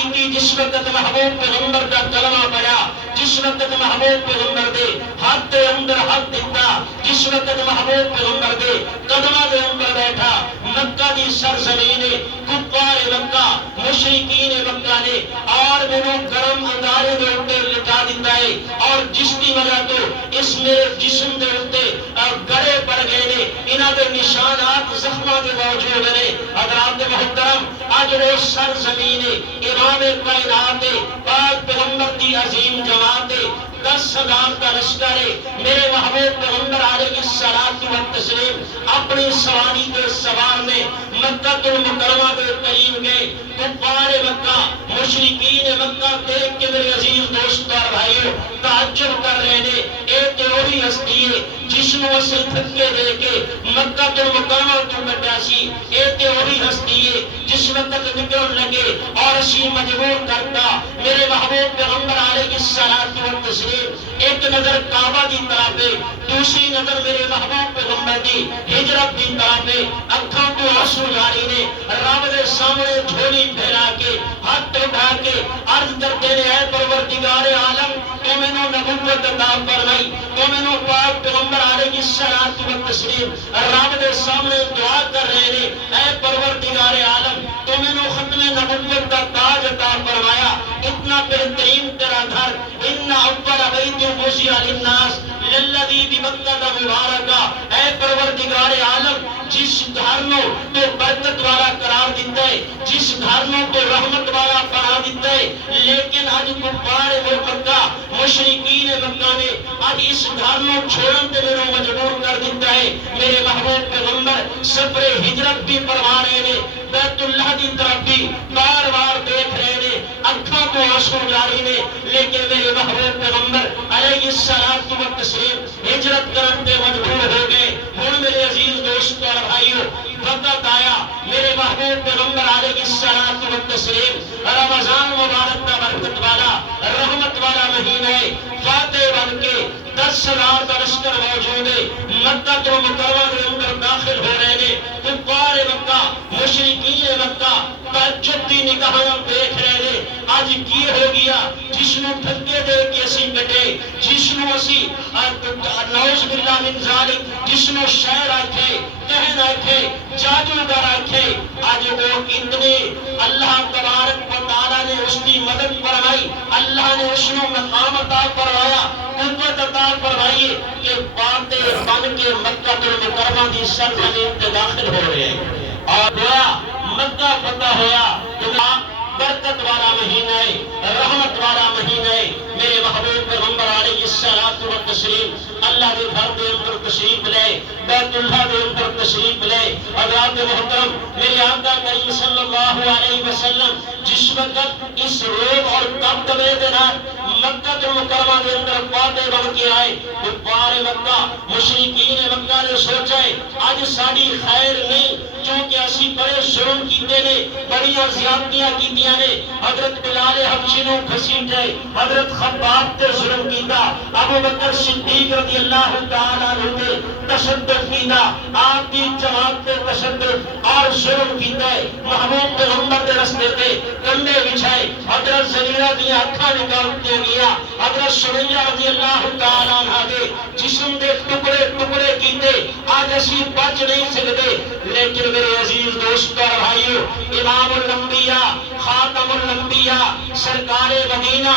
کی تھی جس وقت محبوب پیغمبر کا کلمہ پڑھا، جس وقت محبوب پیغمبر دے ہاتھ دے اندر ہاتھ دیتا، جس وقت محبوب پیغمبر دے قدمہ دے اندر بیٹھا، مکہ دی سرزمین کفار مکہ مشرکین مکہ نے اور مینوں گرم انگارے دے اوپر لٹا دیتا ہے، اور جس دی وجہ تو اس میرے جسم دے اوپر گڑے پڑ گئے نے، انہاں دے نشانات زخماں دے موجود نے۔ حضرات محترم، اج وہ سرزمین امام کائنات پاک پیغمبر دی عظیم جماعت 10,000 کا لشکر ہے، میرے محبوب پیغمبر علیہ الصلوۃ والتسلیم اپنی سواری کے سوار میں مکہ المکرمہ کے قریب گئے۔ کفار مکہ مشرکین مکہ دیکھ کے میرے عزیز دوستو اور بھائیو تعجب کر رہے نے، اے تے وہی ہستی ہے جس نو اسیں دھکے دے کے مکہ المکرمہ تو کٹیا سی، اے تے وہی ہستی ہے جس وقت نکل لگے اور اسی مجبور کرتا میرے محبوب پیغمبر علیہ الصلوۃ والتسلیم ایک نظر کعبہ دی طرف ہے، دوسری نظر میرے محبوب پیغمبر دی ہجرت دی طرف ہے، اکھاں تو آنسو جاری نے، رب دے سامنے جھولی پھیلا کے ہاتھ اٹھا کے عرض کرتے نے، اے پروردگار عالم تو مینوں نبوت عطا فرمائی، تو مینوں پاک پیغمبر علیہ الصلوۃ والتسلیم رب دے سامنے دعا کر رہے نے، اے پروردگار عالم تو مینوں ختم نبوت کا تاج عطا فرمایا، اتنا بہترین تیرا گھر، ان اول بیت وضع للناس للذی بمکہ مبارکہ، اے پروردگار عالم جس گھر نو تو برکت والا قرار دیتا ہے، جس گھر نو تو رحمت والا بنا دیتا ہے، لیکن اج کفار مکہ مشرکین مکہ نے اج اس گھر نو چھوڑن تے میرے مجبور کر دیتا ہے۔ میرے محبوب پیغمبر سفر ہجرت بھی فرما رہے نے، بیت اللہ دی طرف بھی بار بار دیکھ رہے نے، اکھاں تو آنسو جاری نے، لیکن میرے محبوب پیغمبر علیہ الصلوۃ والتسلیم ہجرت کرن تے مجبور ہو گئے۔ ہن میرے عزیز دوستو اور بھائیو وقت آیا، میرے محبوب پیغمبر علیہ الصلوۃ والتسلیم رمضان مبارک کا برکت والا رحمت والا مہینہ ہے، فاتح بن کے 10,000 کا لشکر موجود ہے، مکہ المکرمہ کے اندر داخل ہو رہے نے، کفار مکہ مشرکین مکہ تعجب دی نگاہاں دیکھ رہے نے، اج کی ہو گیا جس نو دھکے دے کے اسی کٹے، جس نو اسی نعوذ باللہ من ذالک جس نو شاعر آکھے کہن آکھے جادوگر آکھے، اج وہ اتنے اللہ تبارک و تعالی نے اس کی مدد فرمائی، اللہ نے اس نو مقام عطا فرمایا، قوت عطا فرمائی کہ فاتح بن کے مکہ المکرمہ دی سرزمین تے داخل ہو رہے ہیں، اور ہوا مکہ فتح ہوا۔ برکت والا مہینہ ہے، رحمت والا مہینہ ہے، میرے محبوب پیغمبر علیہ الصلوۃ والتسلیم اللہ دے گھر دے اندر تشریف لے، بیت اللہ دے اندر تشریف لے۔ حضرات محترم، میرے آقا کریم صلی اللہ علیہ وسلم جس وقت اس روب اور دبدبے دے نال مکہ المکرمہ دے اندر فاتح بن کے آئے، کفار مکہ مشرکین مکہ نے سوچا ہے اج ساری خیر نہیں، کیونکہ اسی بڑے ظلم کیتے نے، بڑیاں زیادتیاں کیتیاں نے، حضرت بلال حبشی نو گھسیٹے، حضرت خباب تے ظلم کیتا، ابو بکر صدیق رضی اللہ تعالی عنہ تے تشدد کیتا، آپ کی جماعت تے تشدد اور ظلم کیتا ہے، محبوب پیغمبر دے رستے تے کنڈے بچھائے، حضرت زلیلہ دی اکھاں نکالتے گیا، حضرت سمیہ رضی اللہ تعالی عنہ دے جسم دے ٹکڑے ٹکڑے کیتے، آج اسی بچ نہیں سکتے، لیکن میرے عزیز دوستو اور بھائیو امام الانبیاء خاتم الانبیاء سرکار مدینہ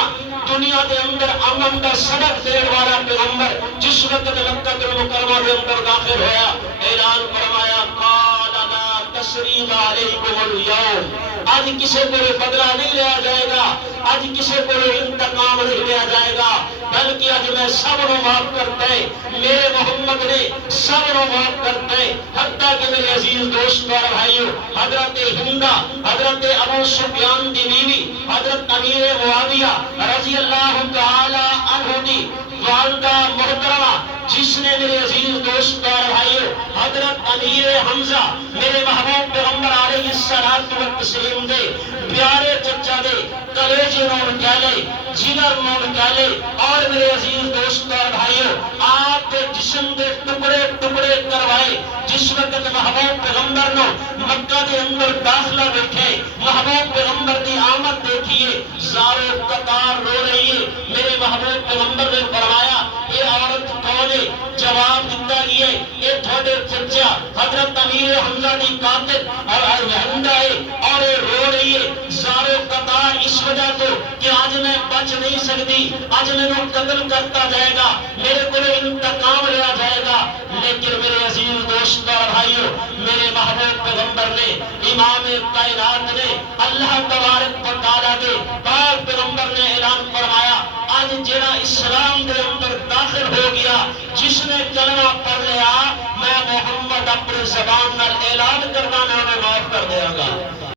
دنیا دے اندر امن دا سبق دین والا پیغمبر جس وقت مکہ المکرمہ دے اندر داخل ہویا، اعلان فرمایا قال لا تثریب علیکم اليوم، آج کسی کو بدلہ نہیں لیا جائے گا، آج کسی کو انتقام نہیں لیا جائے گا، بلکہ آج میں سب نو معاف کرتا ہے، میرے محمد نے سب نو معاف کرتا ہے، حتیٰ کہ میرے عزیز دوستو اور بھائیو حضرت ہندہ حضرت ابو سفیان دی بیوی حضرت امیر معاویہ رضی اللہ تعالی عنہ دی والدہ محترمہ جس نے میرے عزیز دوستو اور بھائیو حضرت امیر حمزہ میرے محبوب پیغمبر علیہ الصلوۃ والتسلیم دے پیارے چچا دے کلیجے نون کہلے جگر نون کہلے اور میرے عزیز دوستوں اور بھائیوں آپ کے جسم دے ٹکڑے ٹکڑے کروائے جس وقت محبوب پیغمبر نو مکہ دے اندر داخلہ بیٹھے محبوب پیغمبر دی آمد دیکھیے زارو قطار رو رہی ہے میرے محبوب پیغمبر نے فرمایا یہ عورت کون ہے جواب دیتا گیا ہے یہ تھوڑے چچا حضرت امیر حمزہ دی قاتل اور رہندہ ہے اور یہ رو رہی ہے زارو قطار اس وجہ تو کہ آج میں بچ نہیں سکتی آج میں نے قتل کرتا جائے گا میرے کو انتقام لیا جائے گا لیکن میرے عزیز دوستوں اور بھائیوں میرے محبوب پیغمبر نے امام کائنات نے اللہ تبارک و تعالیٰ دے پاک پیغمبر نے اعلان فرمایا آج جڑا اسلام دے اندر داخل ہو گیا جس نے کلمہ پڑھ لیا میں محمد اپنی زبان نال اعلان کرنا میں انہیں معاف کر دیا گا